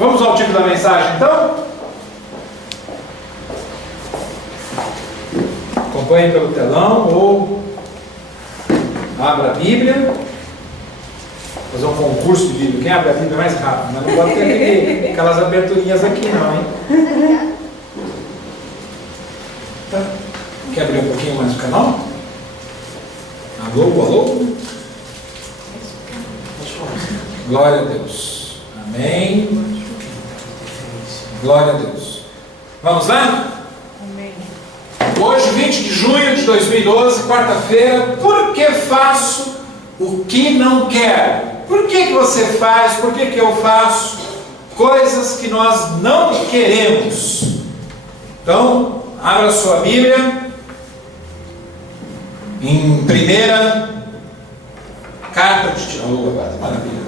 Vamos ao título da mensagem, então? Acompanhe pelo telão ou abra a Bíblia. Fazer um concurso de Bíblia. Quem abre a Bíblia mais rápido? Mas não pode ter aquelas aberturinhas aqui não, hein? Tá. Quer abrir um pouquinho mais o canal? Alô, alô? Glória a Deus. Amém. Glória a Deus. Vamos lá? Amém. Hoje, 20 de junho de 2012, quarta-feira. Por que faço o que não quero? Por que você faz? Por que eu faço coisas que nós não queremos? Então, abra sua Bíblia em primeira carta de Tiago. Maravilha,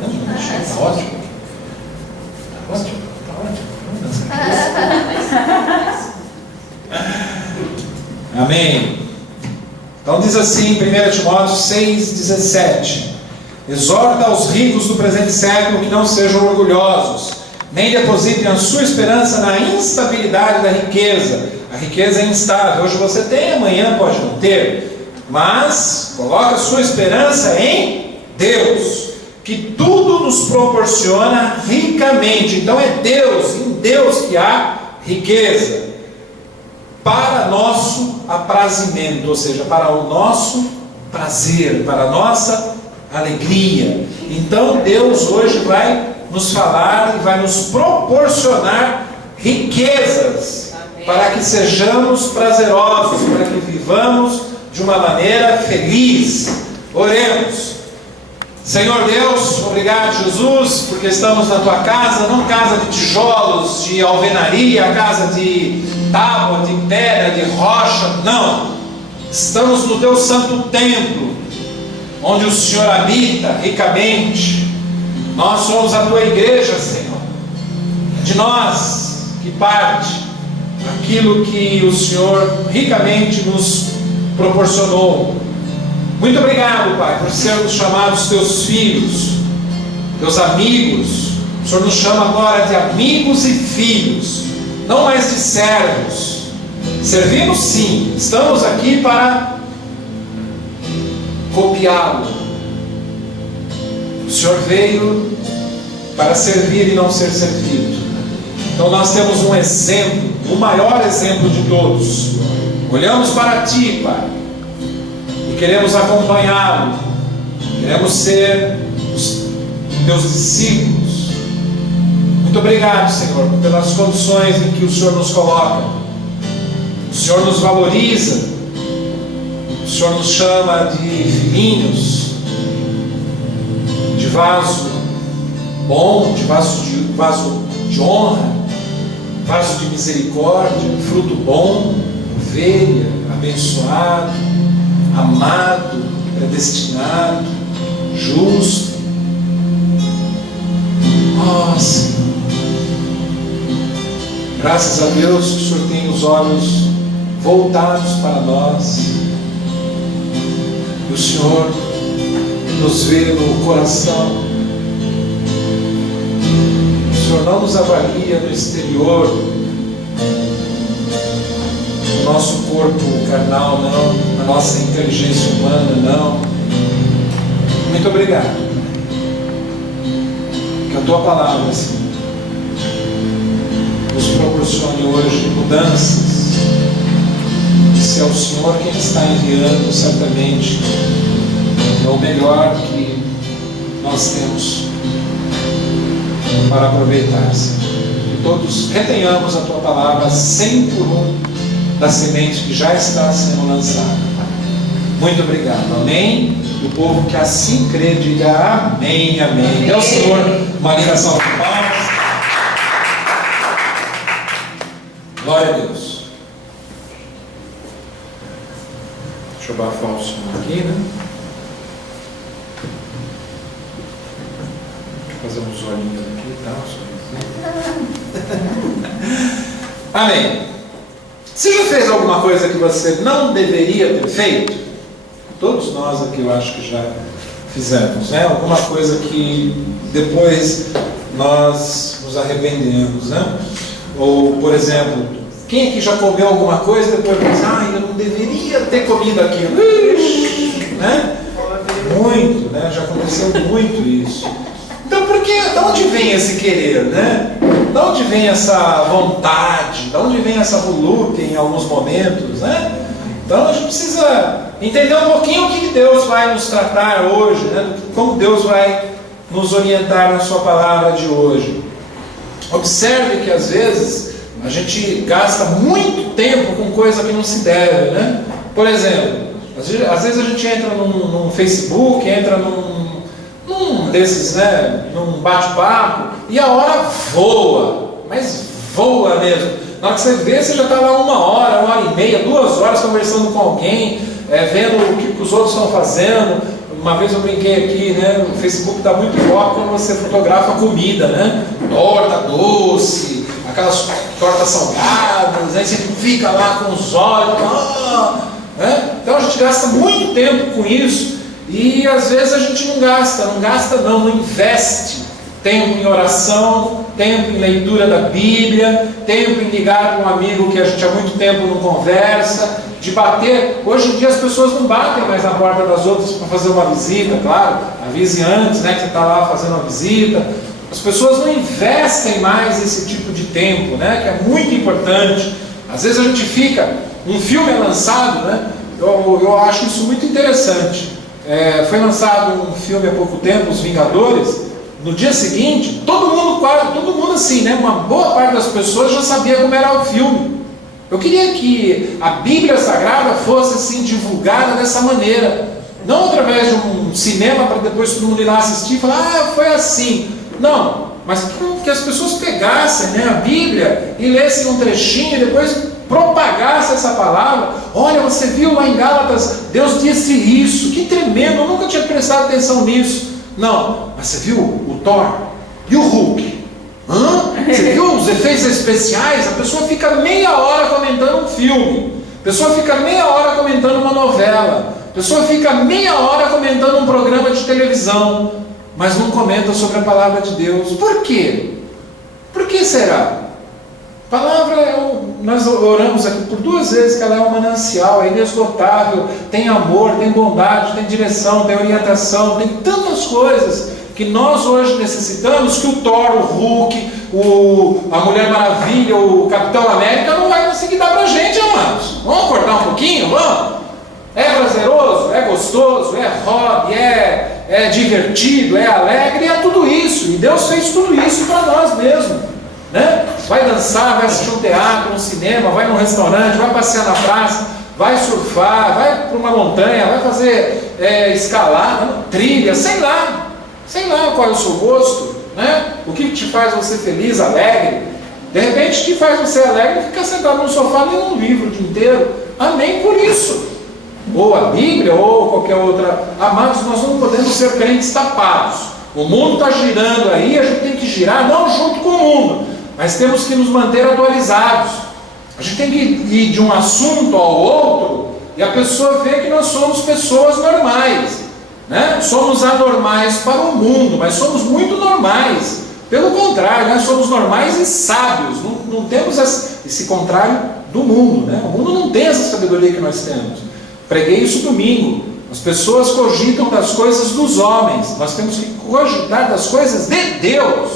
está ótimo. Está ótimo, está ótimo. Amém. Então diz assim, 1 Timóteo 6,17: exorta aos ricos do presente século que não sejam orgulhosos, nem depositem a sua esperança na instabilidade da riqueza. A riqueza é instável, hoje você tem, amanhã pode não ter, mas coloque a sua esperança em Deus, que tudo nos proporciona ricamente. Então é Deus, em Deus que há riqueza, para nosso aprazimento, ou seja, para o nosso prazer, para a nossa alegria. Então Deus hoje vai nos falar e vai nos proporcionar riquezas, amém, para que sejamos prazerosos, para que vivamos de uma maneira feliz. Oremos. Senhor Deus, obrigado, Jesus, porque estamos na tua casa, não casa de tijolos, de alvenaria, casa de tábua, de pedra, de rocha, não. Estamos no teu santo templo, onde o Senhor habita ricamente. Nós somos a tua igreja, Senhor. É de nós que parte aquilo que o Senhor ricamente nos proporcionou. Muito obrigado, Pai, por sermos chamados teus filhos, teus amigos. O Senhor nos chama agora de amigos e filhos, não mais de servos. Servimos sim, estamos aqui para copiá-lo. O Senhor veio para servir e não ser servido. Então nós temos um exemplo, o maior exemplo de todos. Olhamos para ti, Pai, e queremos acompanhá-lo, queremos ser os teus discípulos. Muito obrigado, Senhor, pelas condições em que o Senhor nos coloca. O Senhor nos valoriza, o Senhor nos chama de filhinhos, de vaso bom, de vaso de honra, vaso de misericórdia, fruto bom, ovelha, abençoado, amado, predestinado, justo. Oh, Senhor, graças a Deus que o Senhor tem os olhos voltados para nós, e o Senhor nos vê no coração. O Senhor não nos avalia no exterior, no nosso corpo carnal, não, na nossa inteligência humana, não. Muito obrigado, que a tua palavra, Senhor, nos proporcione hoje mudanças. Se é o Senhor quem está enviando, certamente é o melhor que nós temos para aproveitar, Senhor. Que todos retenhamos a tua palavra 100 por 1 da semente que já está sendo lançada. Muito obrigado. Amém. O povo que assim crê, diga amém, amém. Dê ao Senhor uma ligação de palmas. Glória a Deus. Deixa eu abafar o som aqui, né? Fazer uns olhinhos aqui e tal. Amém. Você já fez alguma coisa que você não deveria ter feito? Todos nós aqui eu acho que já fizemos, né? Alguma coisa que depois nós nos nos arrependemos, né? Ou, por exemplo, quem aqui já comeu alguma coisa e depois pensa, eu não deveria ter comido aquilo, né? Muito, né? Já aconteceu muito isso. Então, de onde vem esse querer, né? De onde vem essa vontade? De onde vem essa volúpia em alguns momentos, né? Então a gente precisa entender um pouquinho o que Deus vai nos tratar hoje, né? Como Deus vai nos orientar na sua palavra de hoje. Observe que às vezes a gente gasta muito tempo com coisa que não se deve, né? Por exemplo, às vezes a gente entra num Facebook, entra num desses, né? Num bate-papo, e a hora voa, mas voa mesmo. Na hora que você vê, você já está lá 1 hora, 1h30, 2 horas conversando com alguém, vendo o que os outros estão fazendo. Uma vez eu brinquei aqui, né? O Facebook dá muito foco quando você fotografa comida, né? Torta, doce, aquelas tortas salgadas, né? Você fica lá com os olhos, né? Então a gente gasta muito tempo com isso e às vezes a gente não investe tempo em oração, tempo em leitura da Bíblia, tempo em ligar para um amigo que a gente há muito tempo não conversa, de bater. Hoje em dia as pessoas não batem mais na porta das outras para fazer uma visita, claro, avise antes, né, que você está lá fazendo uma visita. As pessoas não investem mais esse tipo de tempo, né, que é muito importante. Às vezes a gente um filme é lançado, né, eu acho isso muito interessante. Foi lançado um filme há pouco tempo, Os Vingadores. No dia seguinte, todo mundo assim, né? Uma boa parte das pessoas já sabia como era o filme. Eu queria que a Bíblia Sagrada fosse assim divulgada dessa maneira, não através de um cinema para depois todo mundo ir lá assistir e falar, foi assim. Não, mas que as pessoas pegassem, né, a Bíblia e lessem um trechinho e depois propagassem essa palavra. Olha, você viu lá em Gálatas, Deus disse isso, que tremendo, eu nunca tinha prestado atenção nisso. Não, mas você viu o Thor e o Hulk? Você viu os efeitos especiais? A pessoa fica meia hora comentando um filme, a pessoa fica meia hora comentando uma novela, a pessoa fica meia hora comentando um programa de televisão, mas não comenta sobre a palavra de Deus. Por quê? Por que será? A palavra, nós oramos aqui por 2 vezes que ela é um manancial, é inesgotável, tem amor, tem bondade, tem direção, tem orientação, tem tantas coisas que nós hoje necessitamos que o Thor, o Hulk, a Mulher Maravilha, o Capitão América não vai conseguir dar pra gente, amados. Vamos acordar um pouquinho? Vamos? É prazeroso, é gostoso, é hobby, é divertido, é alegre, é tudo isso. E Deus fez tudo isso para nós mesmos. Né? Vai dançar, vai assistir um teatro, um cinema, vai num restaurante, vai passear na praça, vai surfar, vai para uma montanha, vai fazer escalada, trilha, sei lá qual é o seu gosto, né? O que te faz você feliz, alegre. De repente o que faz você alegre ficar sentado no sofá lendo um livro o dia inteiro. Amém por isso. Ou a Bíblia ou qualquer outra. Amados, nós não podemos ser crentes tapados. O mundo está girando aí, a gente tem que girar não junto com o mundo, mas temos que nos manter atualizados. A gente tem que ir de um assunto ao outro e a pessoa vê que nós somos pessoas normais, né? Somos anormais para o mundo, mas somos muito normais. Pelo contrário, nós somos normais e sábios. Não temos esse contrário do mundo, né? O mundo não tem essa sabedoria que nós temos. Preguei isso domingo. As pessoas cogitam das coisas dos homens. Nós temos que cogitar das coisas de Deus.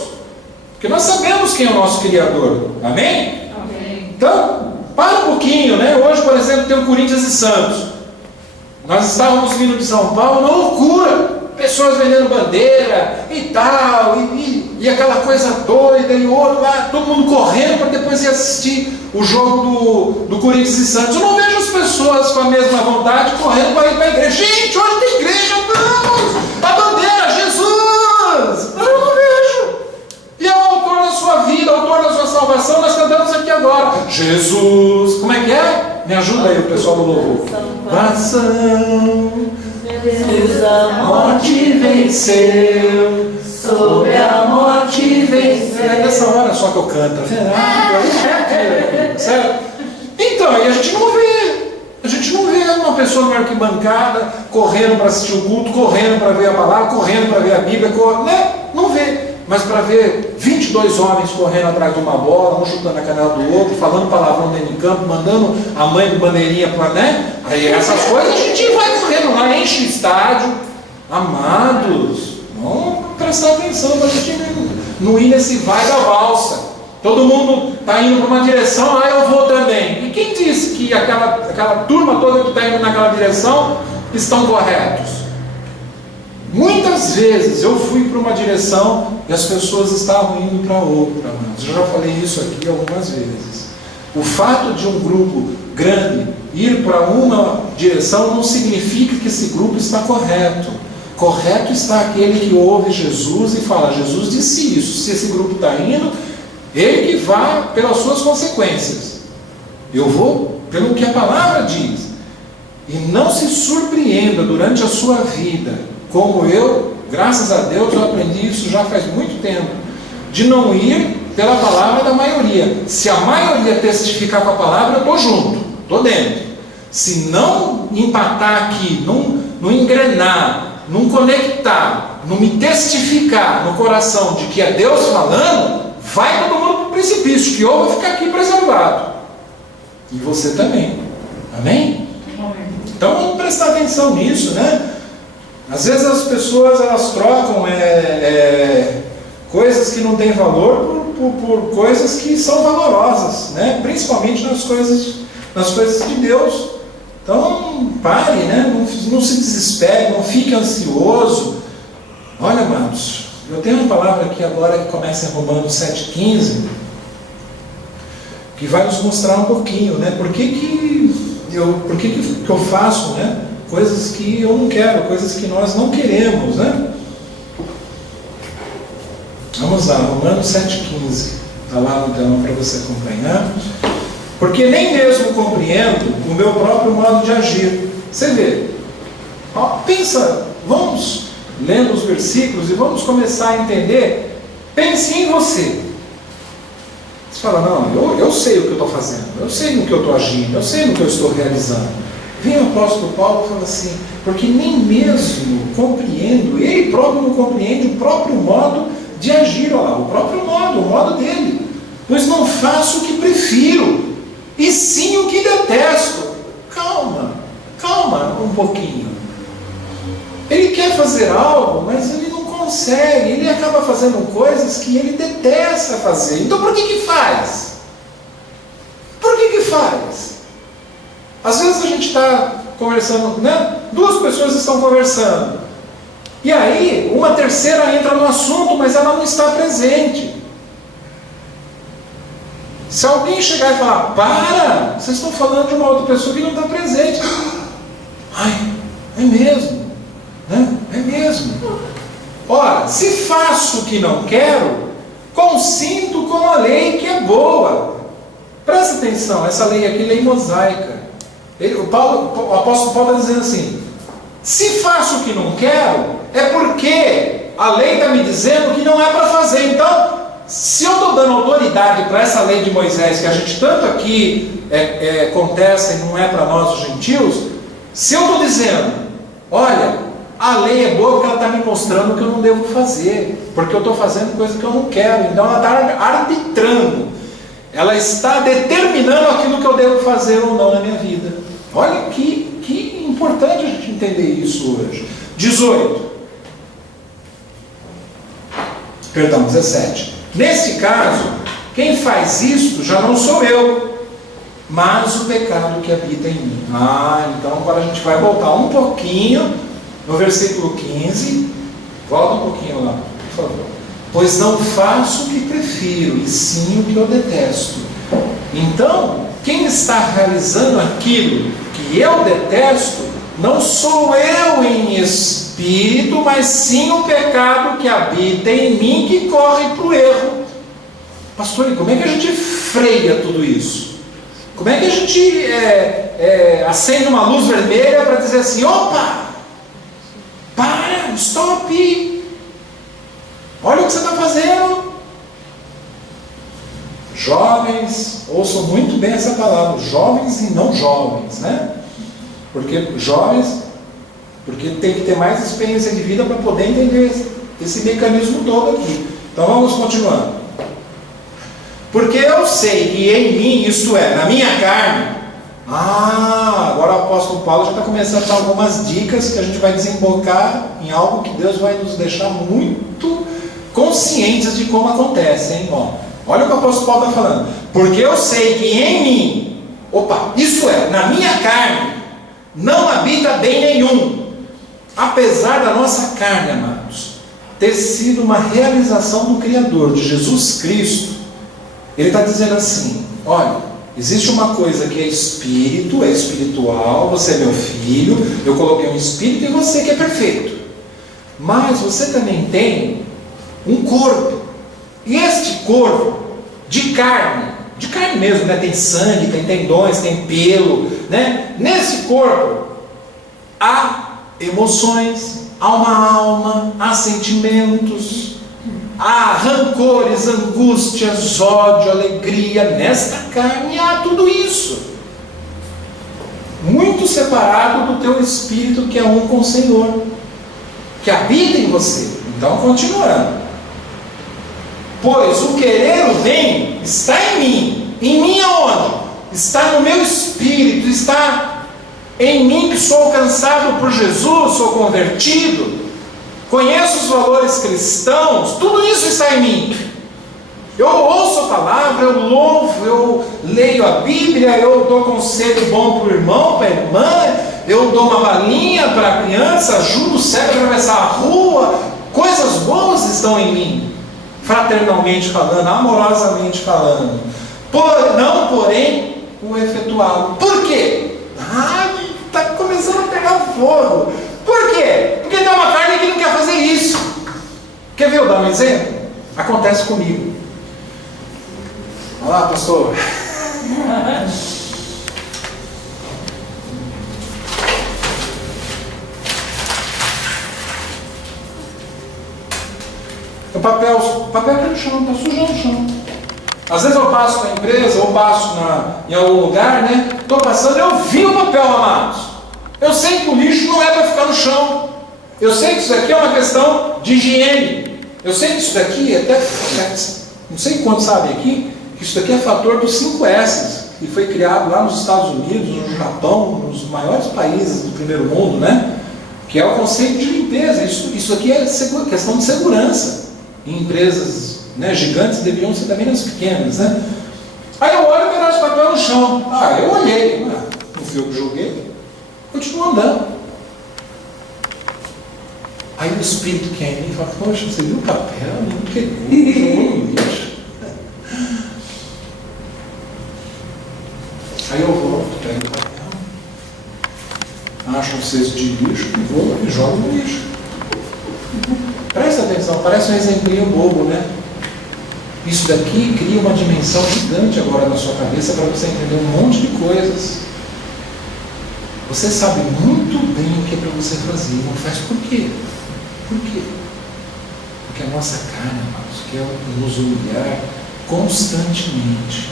Porque nós sabemos quem é o nosso Criador. Amém? Amém. Então, para um pouquinho, né? Hoje, por exemplo, tem o Corinthians e Santos. Nós estávamos vindo de São Paulo, uma loucura. Pessoas vendendo bandeira e tal, e aquela coisa doida, e o outro lá, todo mundo correndo para depois ir assistir o jogo do Corinthians e Santos. Eu não vejo as pessoas com a mesma vontade correndo para ir para a igreja. Gente, hoje tem igreja, vamos! A bandeira, Jesus! Eu não vejo. E é o autor da sua vida, o autor da sua salvação. Nós cantamos aqui agora. Jesus, como é que é? Me ajuda aí o pessoal do louvor. Oração. Jesus a morte venceu, sobre a morte venceu. É nessa hora só que eu canto, certo? Então, e a gente não vê uma pessoa na arquibancada correndo para assistir o culto, correndo para ver a palavra, correndo para ver a Bíblia, né? Não vê, mas para ver 22 22 homens correndo atrás de uma bola, um chutando a canela do outro, falando palavrão dentro de campo, mandando a mãe de bandeirinha para, né? Aí essas coisas a gente vai correndo lá, enche o estádio. Amados, vamos prestar atenção para a gente não ir nesse vai da valsa. Todo mundo está indo para uma direção, eu vou também. E quem disse que aquela turma toda que está indo naquela direção estão corretos? Muitas vezes eu fui para uma direção e as pessoas estavam indo para outra. Eu já falei isso aqui algumas vezes. O fato de um grupo grande ir para uma direção não significa que esse grupo está correto. Correto está aquele que ouve Jesus e fala, Jesus disse isso. Se esse grupo está indo, ele que vá pelas suas consequências. Eu vou pelo que a palavra diz. E não se surpreenda durante a sua vida, como eu, graças a Deus, eu aprendi isso já faz muito tempo, de não ir pela palavra da maioria. Se a maioria testificar com a palavra, eu estou junto, estou dentro. Se não empatar aqui, não engrenar, não conectar, não me testificar no coração de que é Deus falando, vai todo mundo para o precipício, que eu vou ficar aqui preservado. E você também. Amém? Então vamos prestar atenção nisso, né? Às vezes as pessoas elas trocam coisas que não têm valor por coisas que são valorosas, né? Principalmente nas coisas de Deus. Então pare, né? Não se desespere, não fique ansioso. Olha, amados, eu tenho uma palavra aqui agora que começa em Romanos 7,15, que vai nos mostrar um pouquinho, né? Por que eu faço, né? Coisas que eu não quero, coisas que nós não queremos, né? Vamos lá, Romanos 7,15. Está lá no telão para você acompanhar. Porque nem mesmo compreendo o meu próprio modo de agir. Você vê. Pensa, vamos lendo os versículos e vamos começar a entender. Pense em você. Você fala, não, eu sei o que eu estou fazendo, eu sei no que eu estou agindo, eu sei no que eu estou realizando. Vem o apóstolo Paulo e fala assim, porque nem mesmo compreendo, ele próprio não compreende o próprio modo de agir, olha lá, o modo dele. Pois não faço o que prefiro, e sim o que detesto. Calma um pouquinho. Ele quer fazer algo, mas ele não consegue, ele acaba fazendo coisas que ele detesta fazer. Então por que faz? Por que faz? Às vezes a gente está conversando, né? Duas pessoas estão conversando, e aí uma terceira entra no assunto, mas ela não está presente. Se alguém chegar e falar, para, vocês estão falando de uma outra pessoa que não está presente. Ai, é mesmo, né? É mesmo. Ora, se faço o que não quero, consinto com a lei que é boa. Presta atenção, essa lei aqui é lei mosaica. O apóstolo Paulo está dizendo assim, se faço o que não quero, é porque a lei está me dizendo que não é para fazer. Então, se eu estou dando autoridade para essa lei de Moisés, que a gente tanto aqui contesta e não é para nós os gentios, se eu estou dizendo, olha, a lei é boa porque ela está me mostrando que eu não devo fazer, porque eu estou fazendo coisa que eu não quero, então ela está arbitrando, ela está determinando aquilo que eu devo fazer ou não na minha vida. Olha que importante a gente entender isso hoje. 17. Nesse caso, quem faz isto já não sou eu, mas o pecado que habita em mim. Então agora a gente vai voltar um pouquinho no versículo 15. Volta um pouquinho lá, por favor. Pois não faço o que prefiro, e sim o que eu detesto. Então, quem está realizando aquilo que eu detesto, não sou eu em espírito, mas sim o pecado que habita em mim, que corre para o erro. Pastor, e como é que a gente freia tudo isso? Como é que a gente acende uma luz vermelha para dizer assim, opa, para, stop, olha o que você está fazendo. Jovens, ouçam muito bem essa palavra, jovens e não jovens, né? Porque jovens, porque tem que ter mais experiência de vida para poder entender esse mecanismo todo aqui. Então vamos continuando. Porque eu sei que em mim, isto é, na minha carne. Agora o apóstolo Paulo já está começando a dar algumas dicas que a gente vai desembocar em algo que Deus vai nos deixar muito conscientes de como acontece, hein? Olha o que o apóstolo Paulo está falando. Porque eu sei que em mim, isto é, na minha carne, não habita bem nenhum. Apesar da nossa carne, amados, ter sido uma realização do Criador, de Jesus Cristo, ele está dizendo assim: olha, existe uma coisa que é espírito, é espiritual, você é meu filho, eu coloquei um espírito em você que é perfeito. Mas você também tem um corpo. E este corpo de carne mesmo, né? Tem sangue, tem tendões, tem pelo, né? Nesse corpo há emoções, há uma alma, há sentimentos, há rancores, angústias, ódio, alegria. Nesta carne há tudo isso, muito separado do teu espírito, que é um com o Senhor, que habita em você. Então, continuando: pois o querer o bem está em mim. Em mim aonde? Está no meu espírito, está em mim, que sou alcançado por Jesus, sou convertido, conheço os valores cristãos, tudo isso está em mim. Eu ouço a palavra, eu louvo, eu leio a Bíblia, eu dou conselho bom para o irmão, para a irmã, eu dou uma balinha para a criança, ajudo o cego a atravessar a rua. Coisas boas estão em mim, fraternalmente falando, amorosamente falando, não porém o efetuá-lo. Por quê? Está começando a pegar fogo. Por quê? Porque tem uma carne que não quer fazer isso. Quer ver eu dar um exemplo? Acontece comigo. Olá, pastor. O papel aqui no chão, está sujando o chão. Às vezes eu passo na empresa, ou passo em algum lugar, né? Estou passando, eu vi o papel, amados. Eu sei que o lixo não é para ficar no chão. Eu sei que isso daqui é uma questão de higiene. Eu sei que isso daqui, não sei quantos sabem aqui, que isso daqui é fator dos 5 S's, que foi criado lá nos Estados Unidos, no Japão, nos maiores países do primeiro mundo, né? Que é o conceito de limpeza. Isso aqui é questão de segurança. Em empresas, né, gigantes deveriam ser também nas pequenas, né? Aí eu olho e pedaço de papel no chão. Eu olhei, não fui eu que joguei, continuo andando. Aí o espírito que é em mim fala: poxa, você viu o papel? Não pegou, jogou no lixo. Aí eu volto, pego o papel, acho um cesto de lixo e vou e jogo no lixo. Presta atenção, parece um exemplinho bobo, né? Isso daqui cria uma dimensão gigante agora na sua cabeça para você entender um monte de coisas. Você sabe muito bem o que é para você fazer, não faz por quê? Por quê? Porque a nossa carne, amados, quer nos humilhar constantemente.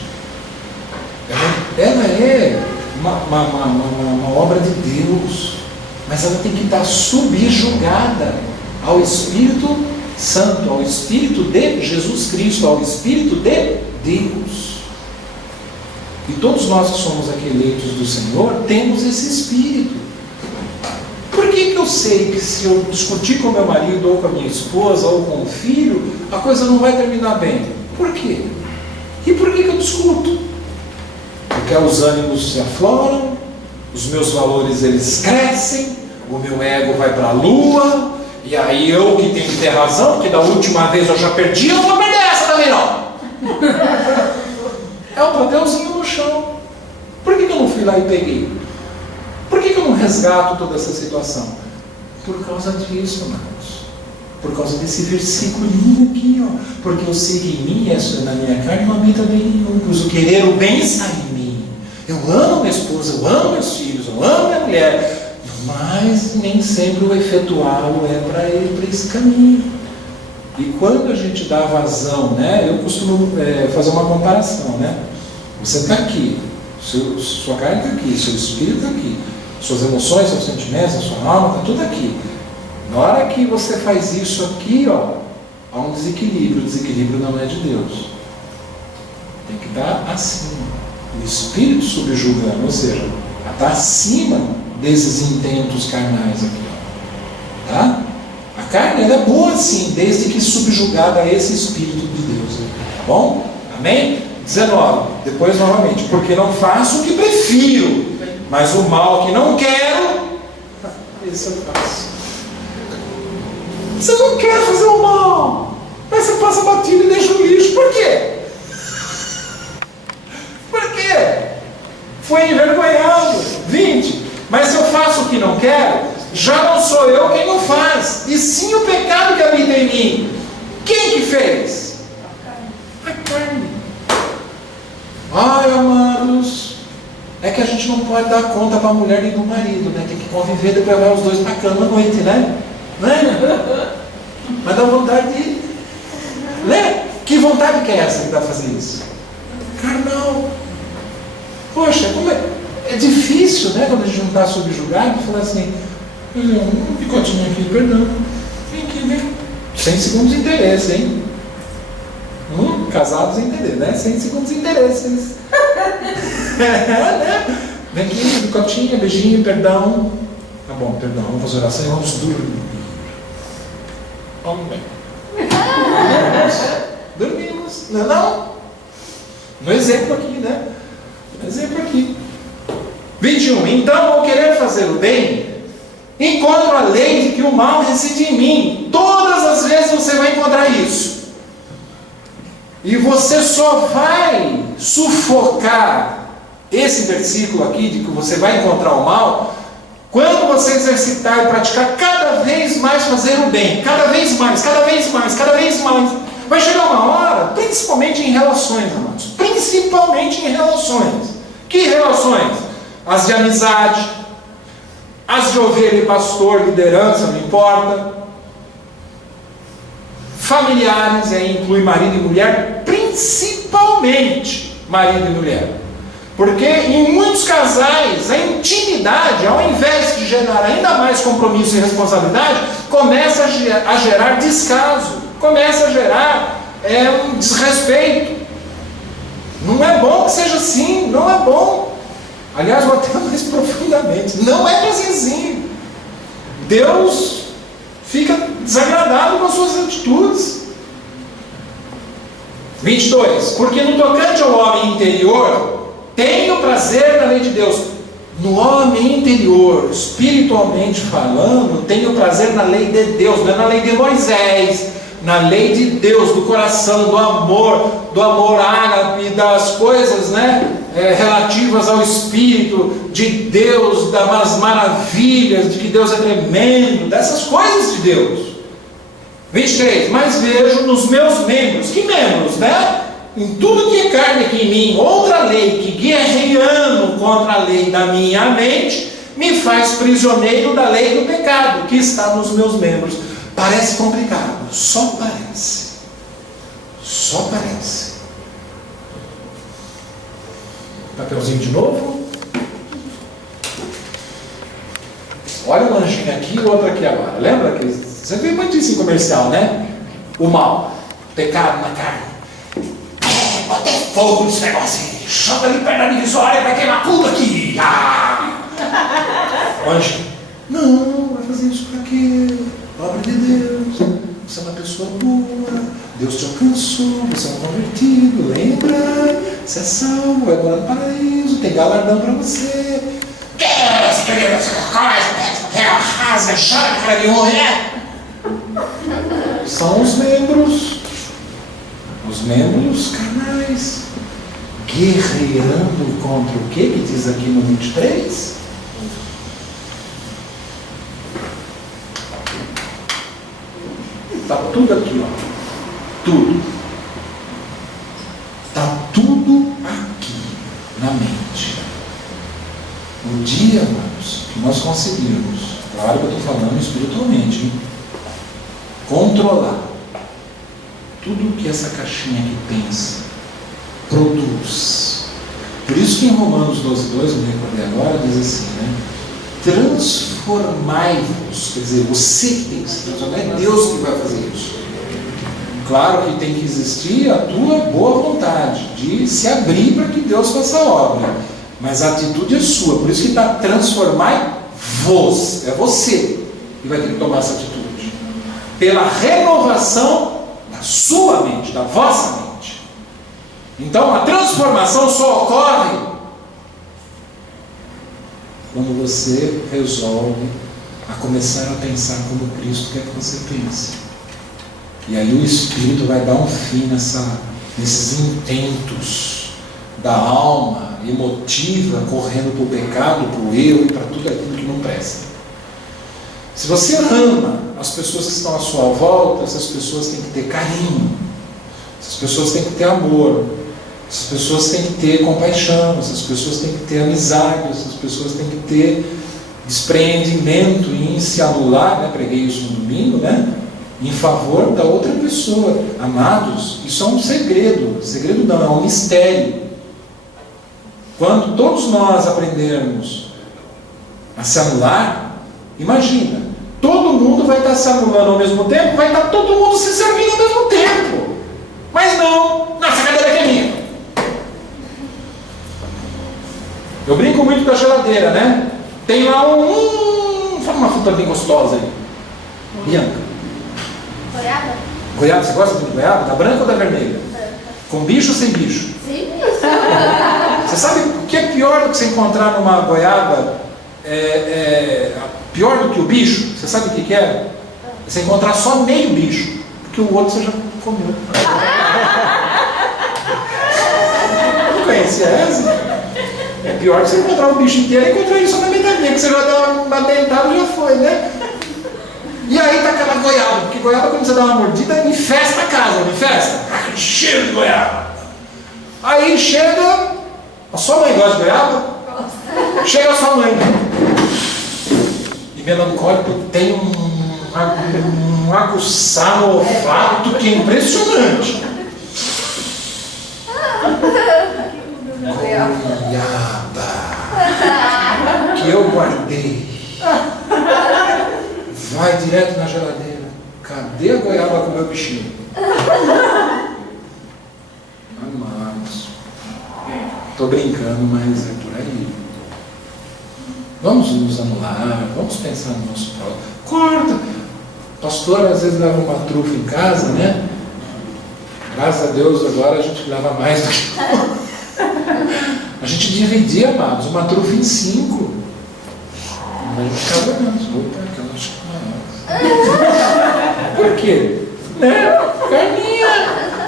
Ela é uma obra de Deus, mas ela tem que estar subjugada ao Espírito Santo, ao Espírito de Jesus Cristo, ao Espírito de Deus. E todos nós que somos aqui eleitos do Senhor temos esse Espírito. Por que eu sei que se eu discutir com meu marido, ou com a minha esposa, ou com o filho, a coisa não vai terminar bem? Por quê? E por que eu discuto? Porque os ânimos se afloram, os meus valores eles crescem, o meu ego vai para a lua, e aí eu que tenho que ter razão, porque da última vez eu já perdi, eu não vou perder essa também não. É um papelzinho no chão. Por que eu não fui lá e peguei? Por que eu não resgato toda essa situação? Por causa disso, amados. Por causa desse versículo aqui, ó. Porque eu sei que em mim, na minha carne, não habita bem nenhum. Pois o querer o bem está em mim. Eu amo minha esposa, eu amo meus filhos, eu amo minha mulher. Mas nem sempre o efetuá-lo é para ir para esse caminho. E quando a gente dá vazão, né? Eu costumo fazer uma comparação, né? Você está aqui, sua carne está aqui, seu espírito está aqui, suas emoções, seus sentimentos, a sua alma, está tudo aqui. Na hora que você faz isso aqui, ó, há um desequilíbrio. O desequilíbrio não é de Deus. tem que estar acima. O espírito subjugando, ou seja, está acima desses intentos carnais aqui. Tá? A carne ela é boa sim, desde que subjugada a esse espírito de Deus. Tá bom? Amém? 19. Depois novamente. Porque não faço o que prefiro, mas o mal que não quero, esse eu faço. Você não quer fazer o mal, mas você passa batido e deixa o lixo. Por quê? Por quê? Foi envergonhado. 20. Mas se eu faço o que não quero, já não sou eu quem o faz, e sim o pecado que habita em mim. Quem que fez? A carne. Ai, amados, é que a gente não pode dar conta para a mulher nem para o marido, né? Tem que conviver, depois levar os dois para a cama à noite, né? Mas dá vontade de... né? Que vontade que é essa que dá a fazer isso? Carnal. Poxa, como é difícil, né? Quando a gente não está subjugado, falar assim, um picotinho aqui, perdão. Vem aqui, vem. Sem segundos de interesse, hein? Casados entender, né? Sem segundos de interesses. Né? Vem aqui, picotinho, beijinho, perdão. Tá bom, perdão, vamos fazer oração e vamos dormir. Vamos bem. Dormimos, não é não? No exemplo aqui, né? No exemplo aqui. 21. Então, ao querer fazer o bem, encontro a lei de que o mal reside em mim. Todas as vezes você vai encontrar isso. E você só vai sufocar esse versículo aqui, de que você vai encontrar o mal, quando você exercitar e praticar cada vez mais fazer o bem. Cada vez mais, cada vez mais, cada vez mais. Vai chegar uma hora, principalmente em relações, amados. Principalmente em relações. Que relações? As de amizade, as de ovelha e pastor, liderança, não importa. Familiares, aí inclui marido e mulher, principalmente marido e mulher. Porque em muitos casais, a intimidade, ao invés de gerar ainda mais compromisso e responsabilidade, começa a gerar descaso, começa a gerar um desrespeito. Não é bom que seja assim, não é bom. Aliás, vou até mais profundamente, não é para ser assim. Deus fica desagradado com as suas atitudes. 22. Porque no tocante ao homem interior, tenho prazer na lei de Deus. No homem interior, espiritualmente falando, tenho prazer na lei de Deus, não é na lei de Moisés, na lei de Deus, do coração, do amor ágape, das coisas, né, relativas ao Espírito de Deus, das maravilhas, de que Deus é tremendo, dessas coisas de Deus. 23. Mas vejo nos meus membros, que membros, né? Em tudo que é carne aqui em mim, outra lei que guerreando contra a lei da minha mente, me faz prisioneiro da lei do pecado, que está nos meus membros. Parece complicado, só parece. Só parece. Papelzinho de novo. Olha um anjinho aqui e o outro aqui agora. Lembra que você viu muito isso em comercial, né? O mal, o pecado na carne. Bota fogo nesse negócio aí. Joga ali perto da divisória, vai queimar tudo aqui. O anjo, não, vai fazer isso para quê? Obra de Deus. Você é uma pessoa boa. Deus te alcançou. Você é um convertido. Lembra? Você é salvo. Vai morar no paraíso. Tem galardão para você. Você pega essa coisa, arrasa, chora, cara de homem, né? São os membros carnais, guerreando contra o que diz aqui no 23? Está tudo aqui, ó. Tudo. Está tudo aqui na mente. Um dia, irmãos, que nós conseguirmos, claro que eu estou falando espiritualmente, hein? Controlar tudo que essa caixinha aqui pensa, produz. Por isso que em Romanos 12:2, eu me recordei agora, diz assim, né? Transformai-vos, quer dizer, você que tem que se transformar, é Deus que vai fazer isso. claro que tem que existir a tua boa vontade de se abrir para que Deus faça a obra. Mas a atitude é sua. Por isso que está transformai-vos. É você que vai ter que tomar essa atitude. Pela renovação da sua mente, da vossa mente. Então a transformação só ocorre quando você resolve a começar a pensar como Cristo quer que você pense. E aí o Espírito vai dar um fim nesses intentos da alma emotiva correndo para o pecado, para o erro e para tudo aquilo que não presta. Se você ama as pessoas que estão à sua volta, essas pessoas têm que ter carinho, essas pessoas têm que ter amor, essas pessoas têm que ter compaixão, essas pessoas têm que ter amizade, essas pessoas têm que ter despreendimento em se anular, né? Preguei isso no domingo, né? Em favor da outra pessoa. Amados, isso é um segredo. Segredo não, é um mistério. Quando todos nós aprendermos a se anular, imagina, todo mundo vai estar se anulando ao mesmo tempo, vai estar todo mundo se servindo ao mesmo tempo. Mas não, nossa cadeira aqui é minha. Eu brinco muito com a geladeira, né? Tem lá fala uma fruta bem gostosa aí. Bianca. Goiaba? Goiaba, você gosta de goiaba? Da branca ou da vermelha? Com bicho ou sem bicho? Sim. Você sabe o que é pior do que você encontrar numa goiaba? Pior do que o bicho? Você sabe o que é? É você encontrar só meio bicho, porque o outro você já comeu. Não conhecia essa? É pior que você encontrar o bicho inteiro e encontrar ele só na metadinha, que você já dá uma dentada e já foi, né? E aí tá aquela goiaba, porque goiaba, quando você dá uma mordida, infesta a casa, não infesta? Cheiro de goiaba. Aí chega, a sua mãe gosta de goiaba? Chega a sua mãe. E melancólico tem um aguçar no olfato que é impressionante. Goiaba que eu guardei. Vai direto na geladeira. Cadê a goiaba com o meu bichinho? Amados, estou brincando, mas é por aí. Vamos nos anular, vamos pensar no nosso próprio. Corta! Pastor, às vezes leva uma trufa em casa, né? Graças a Deus agora a gente leva mais do que. A gente dividia, amados, uma trufa em 5. Mas a gente ficava olhando. Opa, aquela acho que maior. Por quê? Né? Carninha.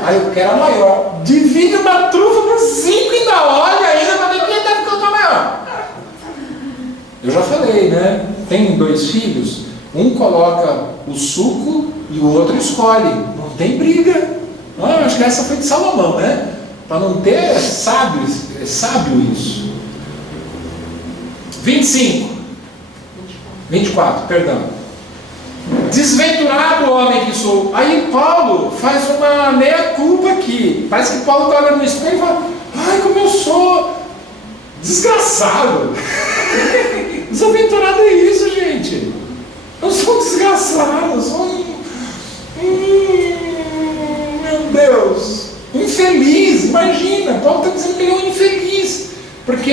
Aí eu quero a maior. Divide uma trufa por 5 e ainda olha ainda para ver quem está ficando a maior. Eu já falei, né? Tem 2 filhos. Um coloca o suco e o outro escolhe. Não tem briga. Acho que essa foi de Salomão, né? Para não ter, é sábio isso. 24, perdão. Desventurado homem que sou. Aí Paulo faz uma meia-culpa aqui. Parece que Paulo está olhando no espelho e fala: ai, como eu sou desgraçado. Desventurado é isso, gente. Eu sou desgraçado, eu sou meu Deus, infeliz. Imagina, Paulo está dizendo que ele é um infeliz. Porque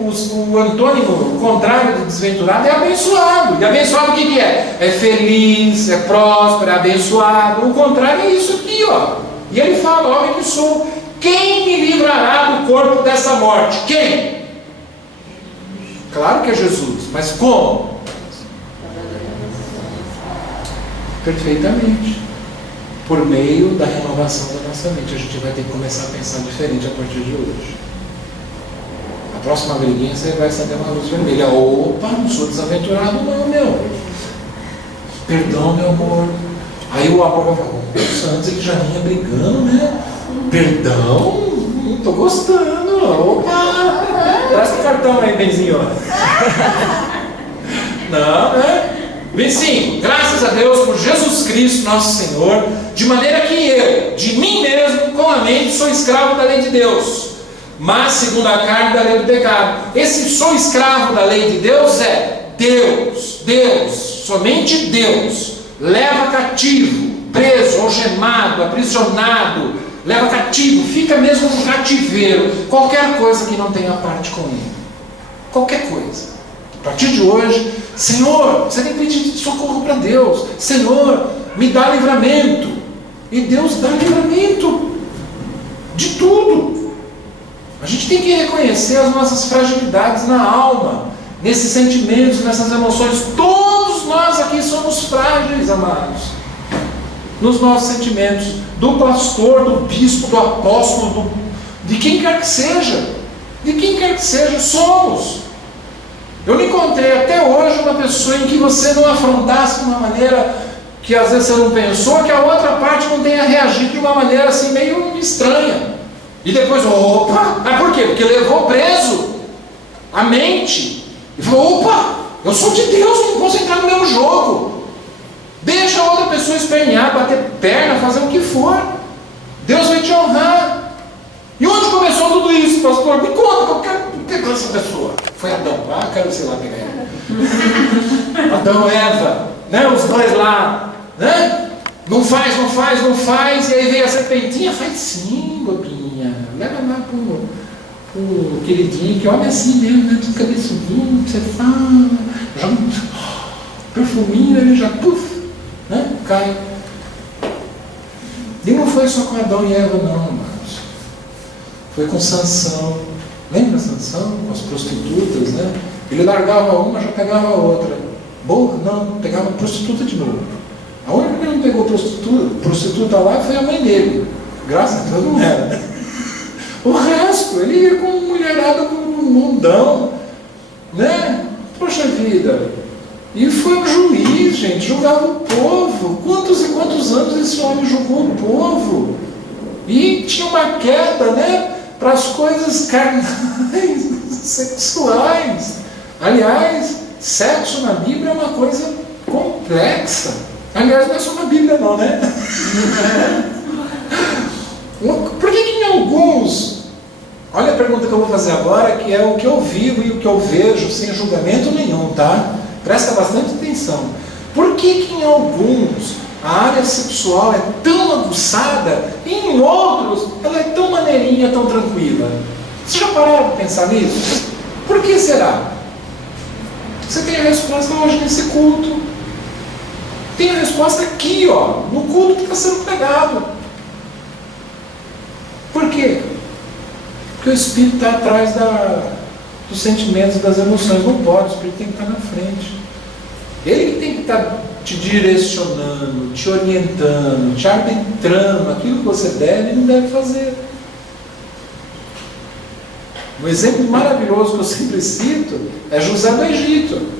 o antônimo, o contrário de desventurado, é abençoado. E abençoado o que é? É feliz, é próspero, é abençoado. O contrário é isso aqui, ó. E ele fala: homem que sou, quem me livrará do corpo dessa morte? Quem? Claro que é Jesus, mas como? Perfeitamente. Por meio da renovação da nossa mente. A gente vai ter que começar a pensar diferente a partir de hoje. A próxima briguinha você vai acender uma luz vermelha. Opa, não sou desaventurado não, meu. Perdão, meu amor. Aí o amor vai falar: antes ele já vinha brigando, né? Perdão, tô gostando. Opa, traz o cartão aí, benzinho. Não, né? 25. Graças a Deus por Jesus Cristo, nosso Senhor, de maneira que eu, de mim mesmo, com a mente, sou escravo da lei de Deus, mas segundo a carne, da lei do pecado. Esse sou escravo da lei de Deus é Deus, somente Deus, leva cativo, preso, algemado, aprisionado, leva cativo, fica mesmo no cativeiro, qualquer coisa que não tenha parte com ele. Qualquer coisa. A partir de hoje, Senhor, você tem que pedir socorro para Deus. Senhor, me dá livramento. E Deus dá livramento de tudo. A gente tem que reconhecer as nossas fragilidades na alma, nesses sentimentos, nessas emoções. Todos nós aqui somos frágeis, amados, nos nossos sentimentos, do pastor, do bispo, do apóstolo, de quem quer que seja. De quem quer que seja, somos. Eu não encontrei até hoje uma pessoa em que você não afrontasse de uma maneira que às vezes você não pensou, que a outra parte não tenha reagido de uma maneira assim meio estranha. E depois, opa! Ah, por quê? Porque levou preso a mente. E falou, opa! Eu sou de Deus, não posso entrar no meu jogo. Deixa a outra pessoa espernear, bater perna, fazer o que for. Deus vai te honrar. E onde começou tudo isso, pastor? Me conta, que eu quero pegar essa pessoa. Foi Adão. Ah, quero, sei lá, pegar ela. Adão e Eva, né? Os dois lá, né? Não faz, e aí veio a serpentinha, faz sim, bobinha. Leva lá pro queridinho, que homem assim mesmo, né? Tudo cabeçudinho, você fala, já perfuminho, ele já, puf, né? Cai. E não foi só com Adão e Eva, não, amados. Foi com Sansão. Lembra Sansão? Com as prostitutas, né? Ele largava uma, já pegava a outra. Boa? Não, pegava a prostituta de novo. A única que não pegou prostituta lá foi a mãe dele. Graças a Deus não era, né? O resto, ele ia com mulherada com um mundão, né? Poxa vida. E foi um juiz, gente, julgava o povo. Quantos e quantos anos esse homem julgou o povo? E tinha uma queda, né? Para as coisas carnais, sexuais. Aliás, sexo na Bíblia é uma coisa complexa. Aliás, não é só na Bíblia não, né? Por que em alguns... Olha a pergunta que eu vou fazer agora, que é o que eu vivo e o que eu vejo, sem julgamento nenhum, tá? Presta bastante atenção. Por que em alguns a área sexual é tão aguçada e em outros ela é tão maneirinha, tão tranquila? Você já pararam de pensar nisso? Por que será? Você tem a resposta hoje nesse culto. Tem a resposta aqui, ó, no culto que está sendo pregado. Por quê? Porque o Espírito está atrás dos sentimentos, das emoções. Não pode, o Espírito tem que estar na frente. Ele que tem que estar te direcionando, te orientando, te arbitrando aquilo que você deve e não deve fazer. Um exemplo maravilhoso que eu sempre cito é José do Egito.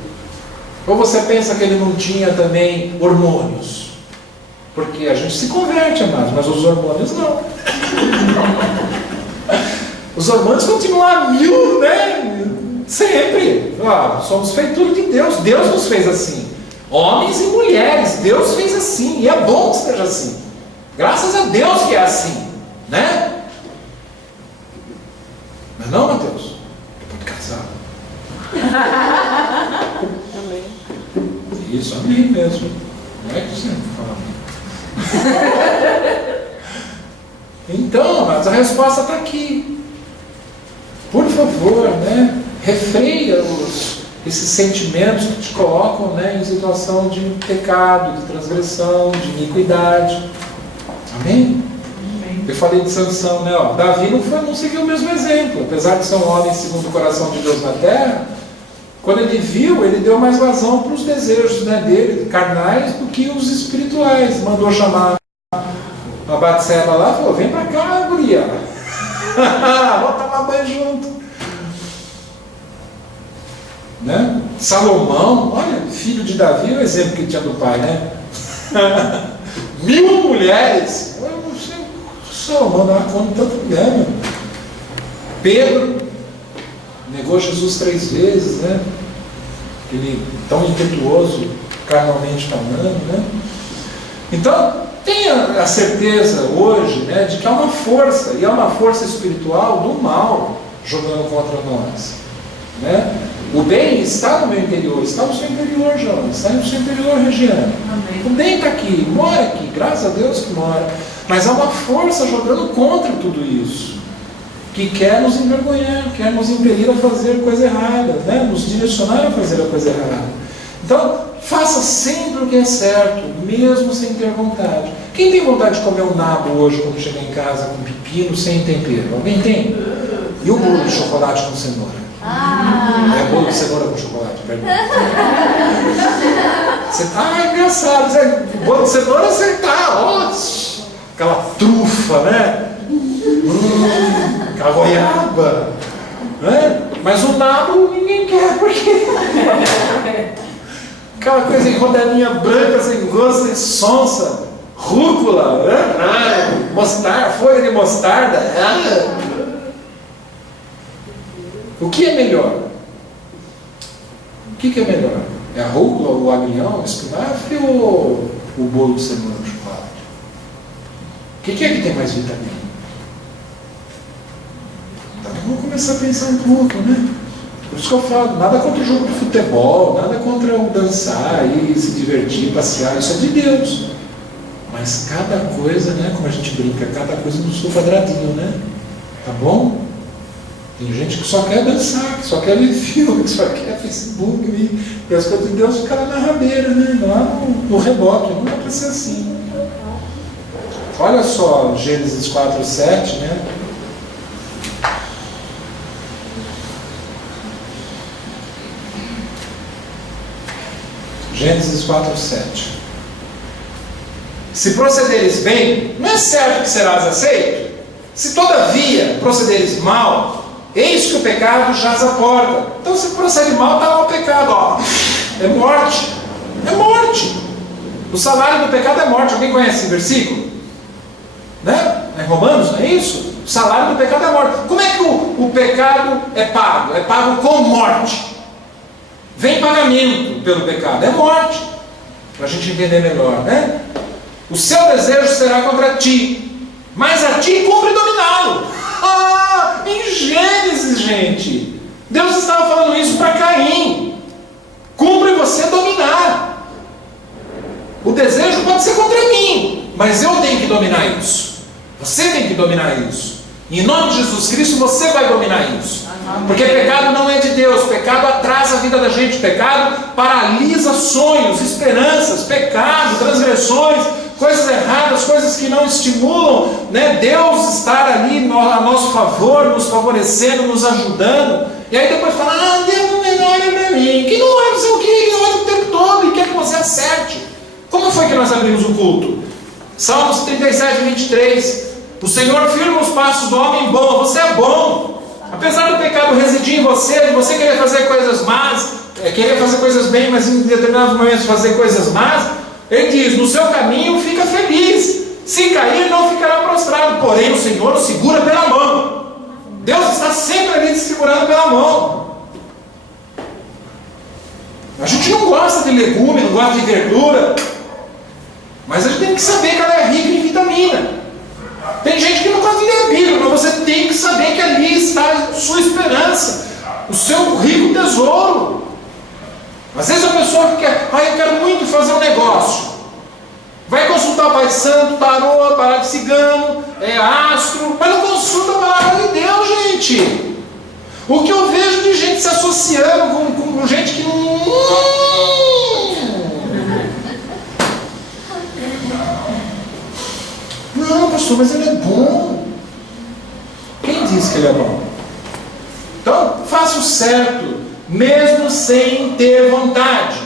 Ou você pensa que ele não tinha também hormônios? Porque a gente se converte, amados, mas os hormônios não. Os hormônios continuam a mil, né? Sempre. Somos feitura de Deus. Deus nos fez assim. Homens e mulheres. Deus fez assim. E é bom que seja assim. Graças a Deus que é assim. Né? Mas não, Mateus. Pode casar. Amém. Isso, amém mesmo. Não é que você fala. Então, mas a resposta está aqui. Por favor, né? Refreia esses sentimentos que te colocam, né, em situação de pecado, de transgressão, de iniquidade. Amém? Amém. Eu falei de Sansão, né? Ó, Davi não seguiu o mesmo exemplo. Apesar de ser um homem segundo o coração de Deus na terra, quando ele viu, ele deu mais vazão para os desejos, né, dele, carnais, do que os espirituais. Mandou chamar a Batseba lá e falou: vem para cá, guria. Vamos tomar banho junto. Né? Salomão, olha, filho de Davi, o exemplo que tinha do pai, né? 1000 mulheres. Eu não sei, Salomão dava conta de tanta mulher, meu. Pedro negou Jesus 3 vezes, né? Ele tão impetuoso, carnalmente falando, né? Então, tenha a certeza hoje, né, de que há uma força, e há uma força espiritual do mal jogando contra nós, né? O bem está no meu interior, está no seu interior, João, está no seu interior, Regiane. Amém. O bem está aqui, mora aqui, graças a Deus que mora. Mas há uma força jogando contra tudo isso, que quer nos envergonhar, quer nos impelir a fazer coisa errada, né? Nos direcionar a fazer a coisa errada. Então, faça sempre o que é certo, mesmo sem ter vontade. Quem tem vontade de comer um nabo hoje, quando chegar em casa, com pepino, sem tempero? Alguém tem? E o bolo de chocolate com cenoura? É bolo de cenoura com chocolate, perdão. É engraçado. O bolo de cenoura você está, ó, aquela trufa, né? Aquela goiaba, né? Mas o nabo ninguém quer, porque aquela coisa em rodelinha branca, sem gosto, sem sonsa, rúcula, né? Mostarda, folha de mostarda. O que é melhor? O que é melhor? É a rúcula, o agrião, o espinafre ou o bolo de cenoura com chocolate? O que é que tem mais vitamina? Então vamos começar a pensar um pouco, né? Por isso que eu falo, nada contra o jogo de futebol, nada contra o dançar e se divertir, passear, isso é de Deus. Mas cada coisa, né, como a gente brinca, cada coisa no seu quadradinho, né? Tá bom? Tem gente que só quer dançar, que só quer ver filme, que só quer Facebook, e as coisas de Deus ficam lá na rabeira, né? Lá no reboque, não é para ser assim. Olha só, Gênesis 4:7, né? Gênesis 4:7. Se procederes bem, não é certo que serás aceito? Se todavia procederes mal, eis que o pecado jaz à porta. Então se procede mal, está lá o pecado, ó. É morte. É morte. O salário do pecado é morte. Alguém conhece esse versículo? Né? É Romanos, não é isso? O salário do pecado é morte. Como é que o pecado é pago? É pago com morte. Vem pagamento pelo pecado. É morte. Para a gente entender melhor, né? O seu desejo será contra ti, mas a ti cumpre dominá-lo. Em Gênesis, gente, Deus estava falando isso para Caim. Cumpre você dominar. O desejo pode ser contra mim, mas eu tenho que dominar isso. Você tem que dominar isso. E em nome de Jesus Cristo você vai dominar isso. Porque pecado não é de Deus. Pecado atrasa a vida da gente. Pecado paralisa sonhos, esperanças. Pecado, transgressões, coisas erradas, coisas que não estimulam, né, Deus estar ali a nosso favor, nos favorecendo, nos ajudando. E aí depois fala, Deus não olha para mim. Que não olha para você o quê? Ele olha o tempo todo e quer que você acerte. Como foi que nós abrimos o culto? Salmos 37:23. O Senhor firma os passos do homem bom. Você é bom. Apesar do pecado residir em você, de você querer fazer coisas más, querer fazer coisas bem, mas em determinados momentos fazer coisas más, ele diz, no seu caminho fica feliz. Se cair, não ficará prostrado. Porém, o Senhor o segura pela mão. Deus está sempre ali te segurando pela mão. A gente não gosta de legume, não gosta de verdura, mas a gente tem que saber que ela é rica em vitamina. Tem gente que não gosta de ler a Bíblia, mas você tem que saber que ali está a sua esperança, o seu rico tesouro. Às vezes a pessoa que quer, eu quero muito fazer um negócio, vai consultar o Pai Santo, tarô, baralho de cigano, astro, mas não consulta a palavra de Deus, gente. O que eu vejo de gente se associando com gente que não, pastor, mas ele é bom. Quem disse que ele é bom? Então, faça o certo, mesmo sem ter vontade.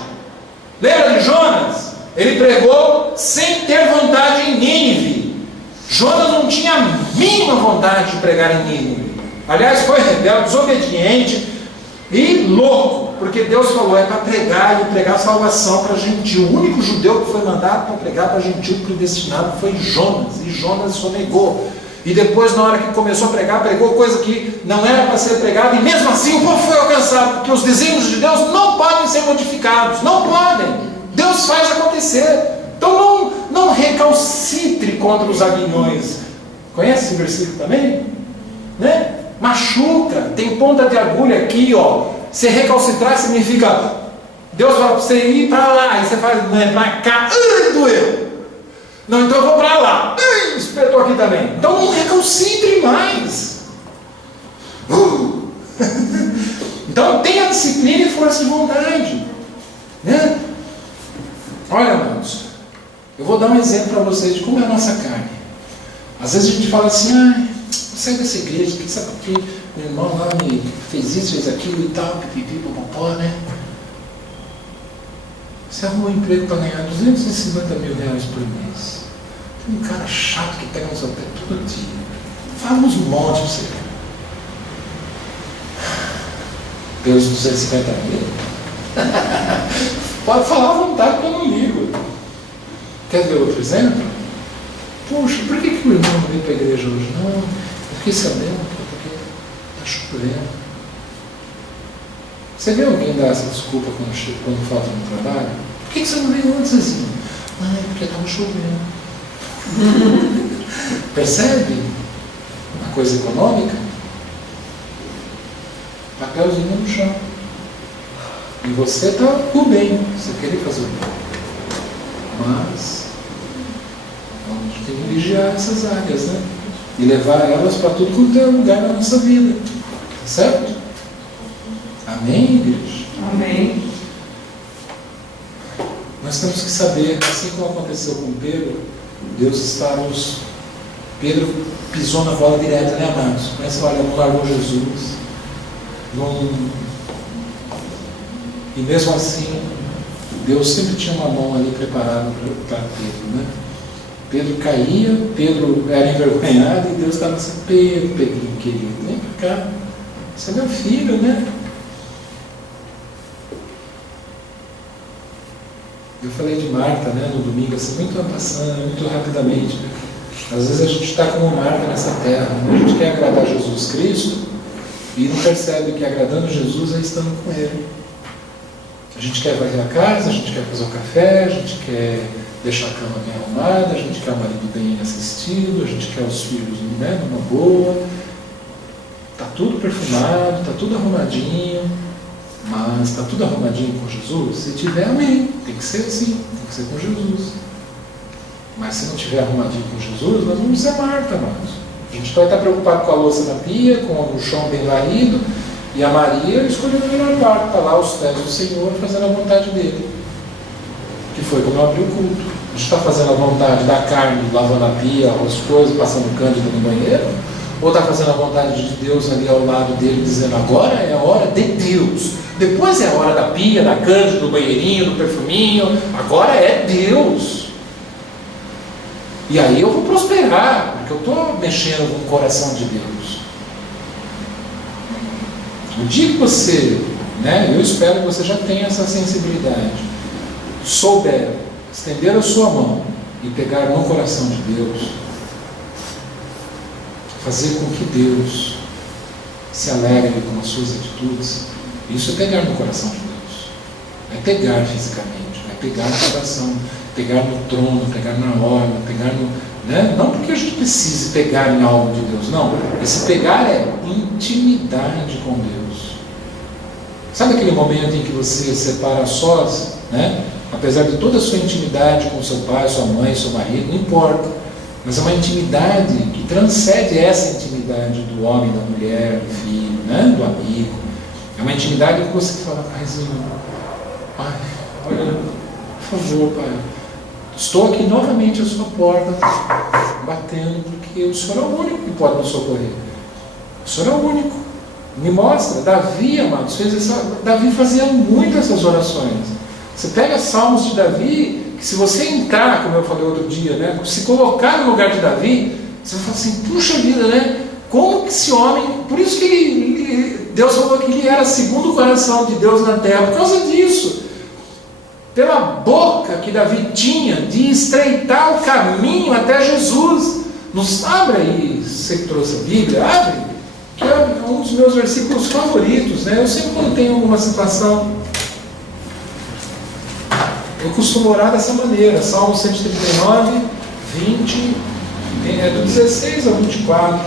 Lembra de Jonas? Ele pregou sem ter vontade em Nínive. Jonas não tinha a mínima vontade de pregar em Nínive. Aliás, foi rebelde, desobediente e louco, porque Deus falou, é para pregar e pregar salvação para gentil. O único judeu que foi mandado para pregar para gentil predestinado foi Jonas, e Jonas só negou. E depois, na hora que começou a pregar, pregou coisa que não era para ser pregada, e mesmo assim o povo foi alcançado, porque os desígnios de Deus não podem ser modificados, não podem. Deus faz acontecer. Então não recalcitre contra os aguilhões. Conhece esse versículo também? Né? Machuca, tem ponta de agulha aqui, ó. Se recalcitrar significa Deus fala para você ir para lá, e você faz, não é para cá, doeu. Não, então eu vou para lá, espetou aqui também. Então não recalcitre mais. Então tenha disciplina e força de vontade, né? Olha, irmãos, eu vou dar um exemplo para vocês de como é a nossa carne. Às vezes a gente fala assim, vou sair dessa igreja, que sabe que meu irmão lá me fez isso, fez aquilo e tal, pipipi, popopó, né? Você arruma um emprego para ganhar 250 mil reais por mês. Tem um cara chato que pega no seu pé todo dia. Fala uns montes para você. Pelos 250 mil. Pode falar à vontade que eu não ligo. Quer ver outro exemplo? Puxa, por que o irmão não veio para a igreja hoje? Não, eu fiquei sabendo porque está chovendo. Você vê alguém dar essa desculpa quando falta no trabalho? Por que você não veio antes assim? É porque estava chovendo. Percebe a coisa econômica? Papelzinho no chão. E você está tudo bem, você queria fazer o bem. Mas a gente tem que vigiar essas áreas, né? E levar elas para tudo quanto é lugar na nossa vida. Certo? Amém, igreja? Amém. Nós temos que saber, assim como aconteceu com Pedro, Deus está nos... Pedro pisou na bola direta, né, amados? Mas olha, não largou Jesus. Não... E mesmo assim, Deus sempre tinha uma mão ali preparada para Pedro, né? Pedro caía, Pedro era envergonhado e Deus estava assim, Pedrinho querido, vem para cá. Você é meu filho, né? Eu falei de Marta, né, no domingo, assim, muito rapidamente. Às vezes a gente está como Marta nessa terra, né? A gente quer agradar Jesus Cristo e não percebe que agradando Jesus é estando com Ele. A gente quer varrer a casa, a gente quer fazer o café, a gente quer deixar a cama bem arrumada, a gente quer o marido bem assistido, a gente quer os filhos, né, numa boa. Está tudo perfumado, está tudo arrumadinho. Mas está tudo arrumadinho com Jesus? Se tiver, amém. Tem que ser assim, tem que ser com Jesus. Mas se não tiver arrumadinho com Jesus, nós vamos ser Marta, amados. A gente vai estar preocupado com a louça na pia, com o chão bem varrido, e a Maria escolheu o melhor parte, está lá aos pés do Senhor, fazendo a vontade dele. Que foi como eu abri o culto. A gente está fazendo a vontade da carne, lavando a pia, as coisas, passando cândida no banheiro, ou está fazendo a vontade de Deus ali ao lado dele, dizendo, agora é a hora de Deus. Depois é a hora da pia, da cândida, do banheirinho, do perfuminho. Agora é Deus. E aí eu vou prosperar, porque eu estou mexendo com o coração de Deus. O dia que você, né, eu espero que você já tenha essa sensibilidade, souber estender a sua mão e pegar no coração de Deus, fazer com que Deus se alegre com as suas atitudes, isso é pegar no coração de Deus. É pegar fisicamente, é pegar no coração, pegar no trono, pegar na ordem, pegar no... Né? Não porque a gente precise pegar em algo de Deus, não. Esse pegar é intimidade com Deus. Sabe aquele momento em que você separa sós, né? Apesar de toda a sua intimidade com seu pai, sua mãe, seu marido, não importa. Mas é uma intimidade que transcende essa intimidade do homem, da mulher, do filho, né? Do amigo. É uma intimidade que você fala, paizinho, pai, olha, por favor, pai, estou aqui novamente à sua porta, batendo, porque o Senhor é o único que pode nos socorrer. O Senhor é o único. Me mostra. Davi, amados, Davi fazia muito essas orações. Você pega Salmos de Davi, que se você entrar, como eu falei outro dia, né, se colocar no lugar de Davi, você vai falar assim, puxa vida, né? Como que esse homem... Por isso que Deus falou que ele era segundo o coração de Deus na terra, por causa disso. Pela boca que Davi tinha de estreitar o caminho até Jesus. Nos abre aí, você que trouxe a Bíblia, abre, que é um dos meus versículos favoritos, né? Eu sempre quando tenho alguma situação, eu costumo orar dessa maneira, Salmo 139, 20, do 16 ao 24,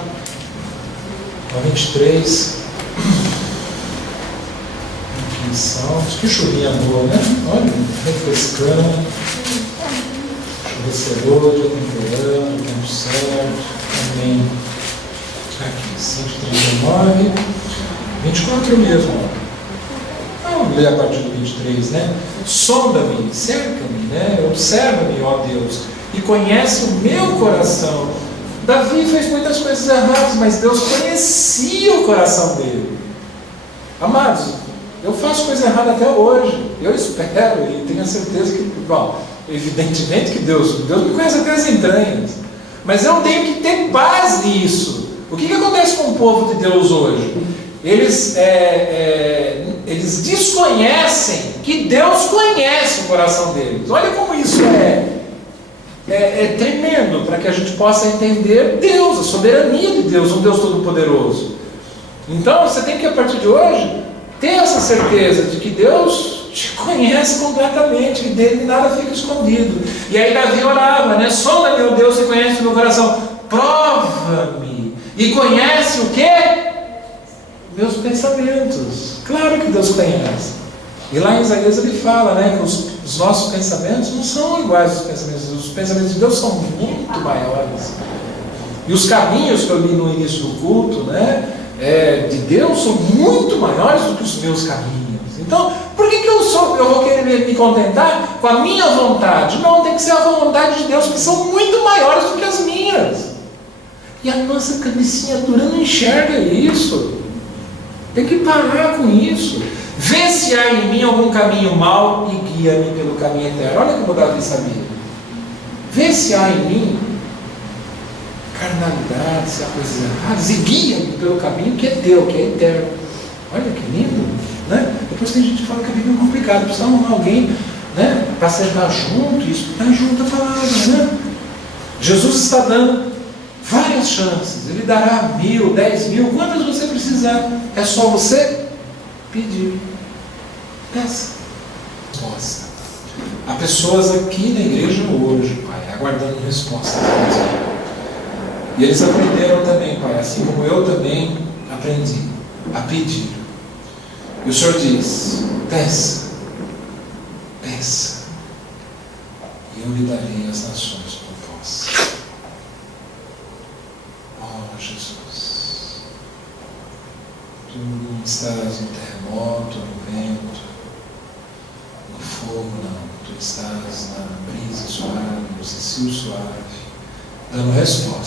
ao 23. de Salmos. Que chuvinha boa, né? Olha, refrescando, chuva dia temperando, tempo certo. Amém. Aqui, 139, 24 mesmo. Vamos ler a partir do 23, né? Sonda-me, cerca-me, né? Observa-me, ó Deus, e conhece o meu coração. Davi fez muitas coisas erradas, mas Deus conhecia o coração dele. Amados, eu faço coisa errada até hoje. Eu espero e tenho a certeza que, bom, evidentemente que Deus me conhece até as entranhas. Mas eu tenho que ter paz nisso. O que acontece com o povo de Deus hoje? Eles desconhecem que Deus conhece o coração deles. Olha como isso é tremendo, para que a gente possa entender Deus, a soberania de Deus, um Deus todo-poderoso. Então você tem que, a partir de hoje, ter essa certeza de que Deus te conhece completamente, e dele nada fica escondido. E aí Davi orava, né? Sonda, meu Deus, e conhece o meu coração. Prova-me. E conhece o quê? Meus pensamentos. Claro que Deus conhece. E lá em Isaías ele fala, né, que os nossos pensamentos não são iguais aos pensamentos. Os pensamentos de Deus são muito maiores. E os caminhos que eu li no início do culto, né, de Deus são muito maiores do que os meus caminhos. Então, por que eu vou querer me contentar com a minha vontade? Não, tem que ser a vontade de Deus, que são muito maiores do que as minhas. E a nossa cabecinha dura não enxerga isso. Tem que parar com isso. Vê se há em mim algum caminho mau e guia-me pelo caminho eterno. Olha como Davi sabia. Vê se há em mim carnalidade, se há coisas erradas, e guia-me pelo caminho que é teu, que é eterno. Olha que lindo, né? Depois tem gente que fala que a Bíblia é complicado, precisa arrumar alguém, né, para sentar junto e estudar junto a palavra, né? Jesus está dando várias chances. Ele dará 1000, 10.000, quantas você precisar. É só você pedir. Peça. Resposta. Há pessoas aqui na igreja hoje, Pai, aguardando respostas. E eles aprenderam também, Pai, assim como eu também aprendi a pedir. E o Senhor diz: peça, peça, e eu lhe darei as nações por vós. Oh, Jesus, tu não estás no terremoto, no vento, no fogo, não. Tu estás na brisa suave, no cecil suave, dando resposta.